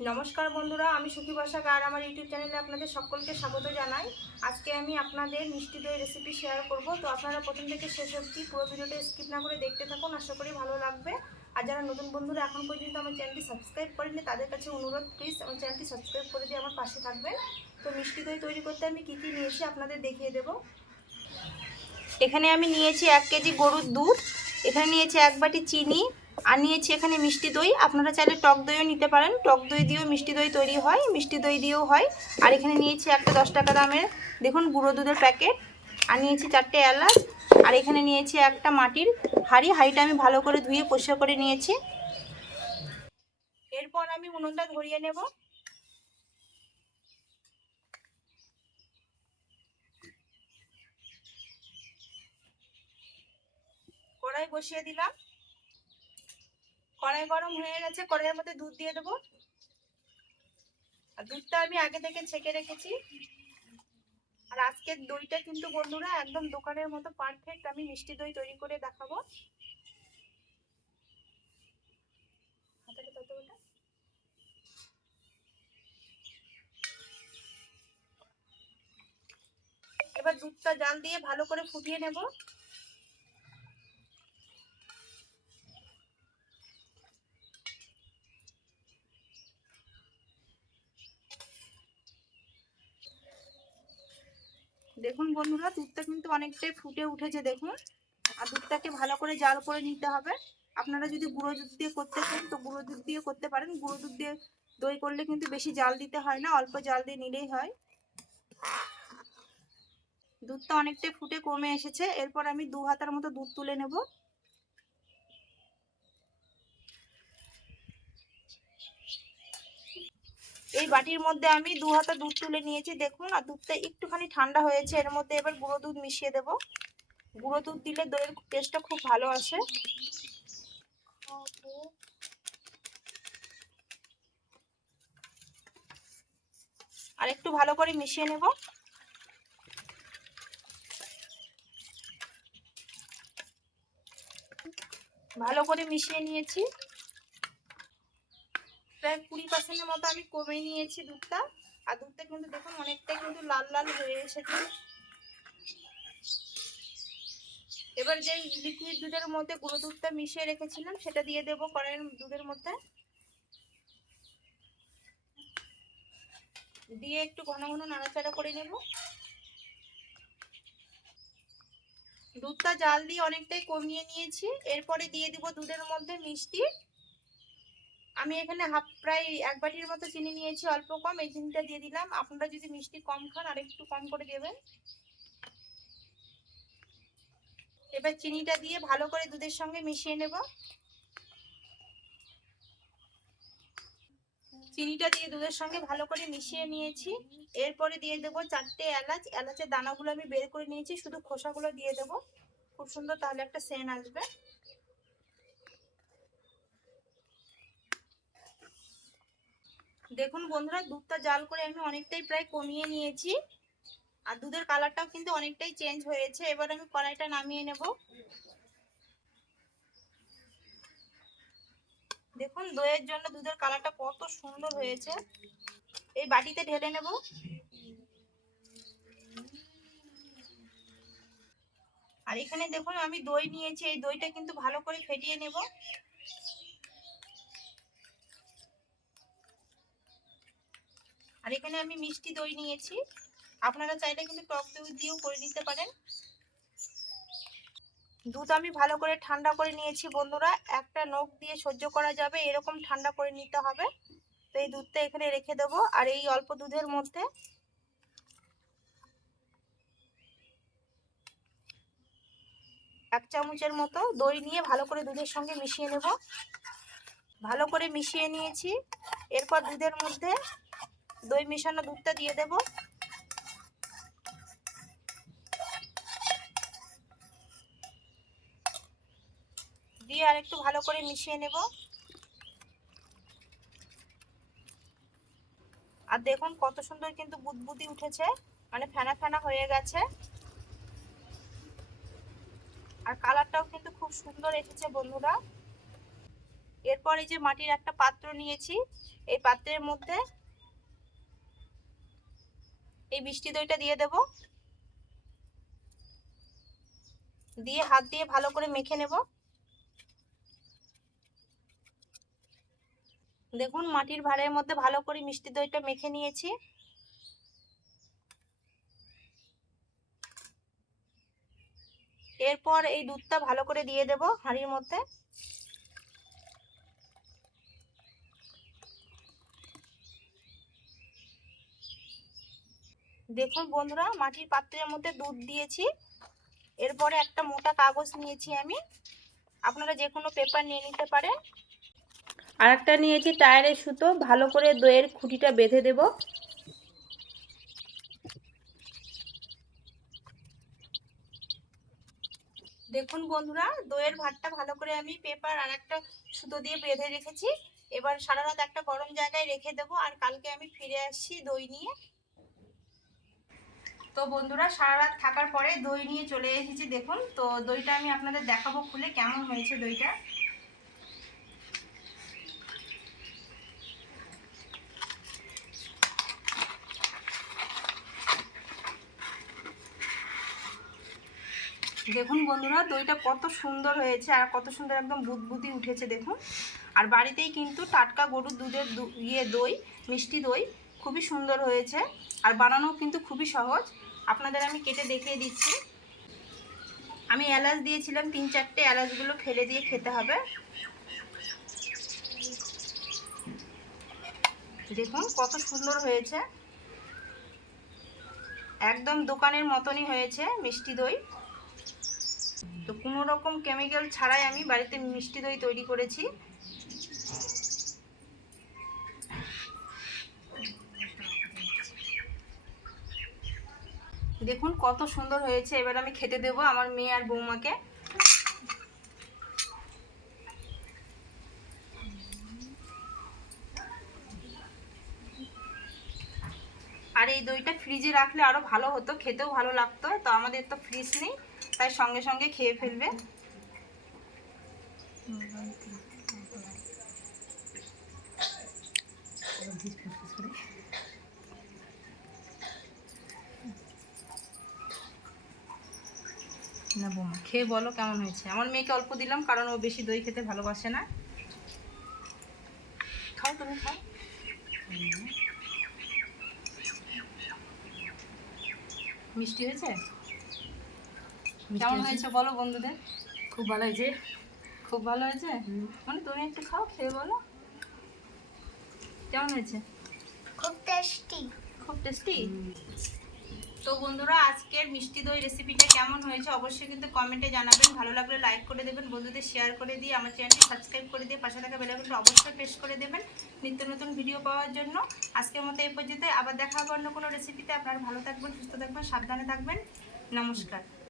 নমস্কার বন্ধুরা, আমি সুখী বসাক আর আমার ইউটিউব চ্যানেলে আপনাদের সকলকে স্বাগত জানাই। আজকে আমি আপনাদের মিষ্টি দই রেসিপি শেয়ার করব। তো আপনারা প্রথম থেকে শেষ অবধি পুরো ভিডিওটা স্কিপ না করে দেখতে থাকুন, আশা করি ভালো লাগবে। আর যারা নতুন বন্ধুরা, এখন পর্যন্ত আমার চ্যানেলটি সাবস্ক্রাইব করেনি তাদের কাছে অনুরোধ প্লিজ আমার চ্যানেলটি সাবস্ক্রাইব করে দিয়ে আমার পাশে থাকবেন। তো মিষ্টি দই তৈরি করতে আমি কী কী নিয়ে এসে আপনাদের দেখিয়ে দেব। এখানে আমি নিয়েছি এক কেজি গরুর দুধ, এখানে নিয়েছি এক বাটি চিনি আর নিয়েছি এখানে মিষ্টি দই। আপনারা চাইলে টক দইও নিতে পারেন। টক দই দিয়েও মিষ্টি দই তৈরি হয়, মিষ্টি দই দিয়েও হয়। আর এখানে নিয়েছি একটা দশ টাকা দামের, দেখুন গুঁড়ো দুধের প্যাকেট। আর নিয়েছি চারটে এলাচ। আর এখানে নিয়েছি একটা মাটির হাঁড়ি। হাঁড়িটা আমি ভালো করে ধুয়ে পরিষ্কার করে নিয়েছি। এরপর আমি উনুনটা ধরিয়ে নেব। কড়াই বসিয়ে দিলাম। কড়াই গরম হয়ে গেছে, কড়াইয়ের মধ্যে দুধ দিয়ে দেবো। আর দুধটা আমি আগে থেকে ছেঁকে রেখেছি। আর আজকের দইটা কিন্তু বন্ধুরা একদম দোকানের মতো পারফেক্ট আমি মিষ্টি দই তৈরি করে দেখাবো। এবার দুধটা জাল দিয়ে ভালো করে ফুটিয়ে নেব। দেখুন বন্ধুরা, দুধটা কিন্তু অনেকটাই ফুটে উঠেছে, দেখুন। আর দুধটাকে ভালো করে জাল করে নিতে হবে। আপনারা যদি গুঁড়ো দুধ দিয়ে করতে চান, তো গুঁড়ো দুধ দিয়ে করতে পারেন। গুঁড়ো দুধ দিয়ে দই করলে কিন্তু বেশি জাল দিতে হয় না, অল্প জাল দিয়ে নিলেই হয়। দুধটা অনেকটাই ফুটে কমে এসেছে। এরপর আমি দু হাতার মতো দুধ তুলে নেব। বাটির মধ্যে আমি দু হাতা দুধ তুলে নিয়েছি। দেখুন আর দুধটা একটুখানি ঠান্ডা হয়েছে, এর মধ্যে এবার গুঁড়ো দুধ মিশিয়ে দেব। গুঁড়ো দুধ দিলে দইয়ের টেস্টটা খুব ভালো আসে। আর একটু ভালো করে মিশিয়ে নেব। ভালো করে মিশিয়ে নিয়েছি। প্রায় কুড়ি পার্সেন্টের মতো আমি কমে নিয়েছি দুধটা। আর দুধটা কিন্তু দেখুন অনেকটাই কিন্তু লাল লাল হয়ে এসেছে। এবার যে লিকুইড দুধের মধ্যে গুঁড়ো দুধটা মিশিয়ে রেখেছিলাম, সেটা দিয়ে দেবো কড়াইয়ের দুধের মধ্যে। দিয়ে একটু ঘন ঘন নাড়াচাড়া করে নেব। দুধটা জাল দিয়ে অনেকটাই কমিয়ে নিয়েছি। এরপরে দিয়ে দিব দুধের মধ্যে মিষ্টি। আমি এখানে হাফ প্রায় এক বাটির মতো চিনি নিয়েছি, অল্প কম। এই চিনিটা দিয়ে দিলাম। আপনারা যদি মিষ্টি কম খান, আর একটু কম করে দেবেন। এবার চিনিটা দিয়ে ভালো করে দুধের সঙ্গে মিশিয়ে নেব। চিনিটা দিয়ে দুধের সঙ্গে ভালো করে মিশিয়ে নিয়েছি। এরপরে দিয়ে দেবো চারটে এলাচ। এলাচের দানাগুলো আমি বের করে নিয়েছি। শুধু খোসাগুলো দিয়ে দেবো। খুব সুন্দর তাহলে একটা সেন আসবে। দেখুন বন্ধুরা, দুধটা জাল করে আমি অনেকটাই প্রায় কমিয়ে নিয়েছি। আর দুধের কালারটাও কিন্তু অনেকটাই চেঞ্জ হয়েছে। এবার আমি কড়াইটা নামিয়ে নেব। দেখুন, দইয়ের জন্য দুধের কালারটা কত সুন্দর হয়েছে। এই বাটিতে ঢেলে নেব। আর এখানে দেখুন, আমি দই নিয়েছি। এই দইটা কিন্তু ভালো করে ফেটিয়ে নেব। আর এখানে আমি মিষ্টি দই নিয়েছি। আপনারা চাইলে কিন্তু টক দই দিয়েও করে নিতে পারেন। দুধ আমি ভালো করে ঠান্ডা করে নিয়েছি বন্ধুরা। একটা নখ দিয়ে সহ্য করা যাবে, এরকম ঠান্ডা করে নিতে হবে। তো এই দুধটা এখানে রেখে দেবো। আর এই অল্প দুধের মধ্যে এক চামচের মতো দই নিয়ে ভালো করে দুধের সঙ্গে মিশিয়ে নেব। ভালো করে মিশিয়ে নিয়েছি। এরপর দুধের মধ্যে দই মেশানো দুধটা দিয়ে দেব। দিয়ে আর একটু ভালো করে মিশিয়ে নেব। আর দেখুন কত সুন্দর কিন্তু বুদবুদি উঠেছে মানে ফেনা ফেনা হয়ে গেছে। আর কালারটাও কিন্তু খুব সুন্দর এসেছে বন্ধুরা। এরপর এই যে মাটির একটা পাত্র নিয়েছি, এই পাত্রের মধ্যে এই মিষ্টি দইটা দিয়ে দেব। দিয়ে হাত দিয়ে ভালো করে মেখে নেব। দেখুন, মাটির ভাঁড়ের মধ্যে ভালো করে মিষ্টি দইটা মেখে নিয়েছি। এরপর এই দুধটা ভালো করে দিয়ে দেব হাঁড়ির মধ্যে। দেখুন বন্ধুরা মাটির পাত্রের মধ্যে দুধ দিয়েছি। এরপরে একটা মোটা কাগজ নিয়েছি আমি। আপনারা যে কোনো পেপার নিয়ে নিতে পারেন। আর একটা নিয়েছি টায়ারের সুতো। ভালো করে দইয়ের খুঁটিটা বেঁধে দেব। দেখুন বন্ধুরা দইয়ের ভাতটা ভালো করে আমি পেপার আর একটা সুতো দিয়ে বেঁধে রেখেছি। এবার সারা রাত একটা গরম জায়গায় রেখে দেব। আর কালকে আমি ফিরে আসছি দই নিয়ে। তো বন্ধুরা, সারা রাত থাকার পরে দই নিয়ে চলে এসেছি, দেখুন। তো দইটা আমি আপনাদের দেখাবো খুলে, কেমন হয়েছে দইটা। দেখুন বন্ধুরা, দইটা কত সুন্দর হয়েছে আর কত সুন্দর একদম বুদবুদি উঠেছে, দেখুন। আর বাড়িতেই কিন্তু টাটকা গরুর দুধের ইয়ে দই, মিষ্টি দই খুবই সুন্দর হয়েছে। আর বানানো কিন্তু খুবই সহজ। আপনাদের আমি কেটে দেখিয়ে দিচ্ছি। আমি এলাচ দিয়েছিলাম, তিন চারটে এলাচগুলো ফেলে দিয়ে খেতে হবে। দেখুন কত সুন্দর হয়েছে। একদম দোকানের মতনই হয়েছে মিষ্টি দই। তো কোনো রকম কেমিক্যাল ছাড়াই আমি বাড়িতে মিষ্টি দই তৈরি করেছি। দেখুন কত সুন্দর হয়েছে। এবার আমি খেতে দেবো আমার মেয়ে আর বৌমাকে। আর এই দইটা ফ্রিজে রাখলে আরও ভালো হতো, খেতেও ভালো লাগতো, তো আমাদের তো ফ্রিজ নেই, তাই সঙ্গে সঙ্গে খেয়ে ফেলবে। না বোমা? খেয়ে বলো কেমন হয়েছে। আমার মেয়েকে অল্প দিলাম কারণ ও বেশি দই খেতে ভালোবাসে না। খাও তুমি খাও। মিষ্টি হয়েছে? কেমন হয়েছে। বলো বন্ধুদের? খুব ভালো হয়েছে। খুব ভালো হয়েছে? মানে তুমি একটু খাও খেয়ে বলো। কেমন হয়েছে? খুব টেস্টি খুব টেস্টি তো বন্ধুরা, আজকের মিষ্টি দই রেসিপিটা কেমন হয়েছে অবশ্যই কিন্তু কমেন্টে জানাবেন। ভালো লাগলে লাইক করে দেবেন, বন্ধুদের শেয়ার করে দিয়ে আমার চ্যানেলটি সাবস্ক্রাইব করে দিয়ে পাশে থাকা বেলাবেলটা অবশ্যই প্রেস করে দেবেন নিত্য নতুন ভিডিও পাওয়ার জন্য। আজকের মতো এই পর্যন্ত আবার দেখা হবে অন্য কোনো রেসিপিতে আপনারা ভালো থাকবেন, সুস্থ থাকবেন, সাবধানে থাকবেন। নমস্কার।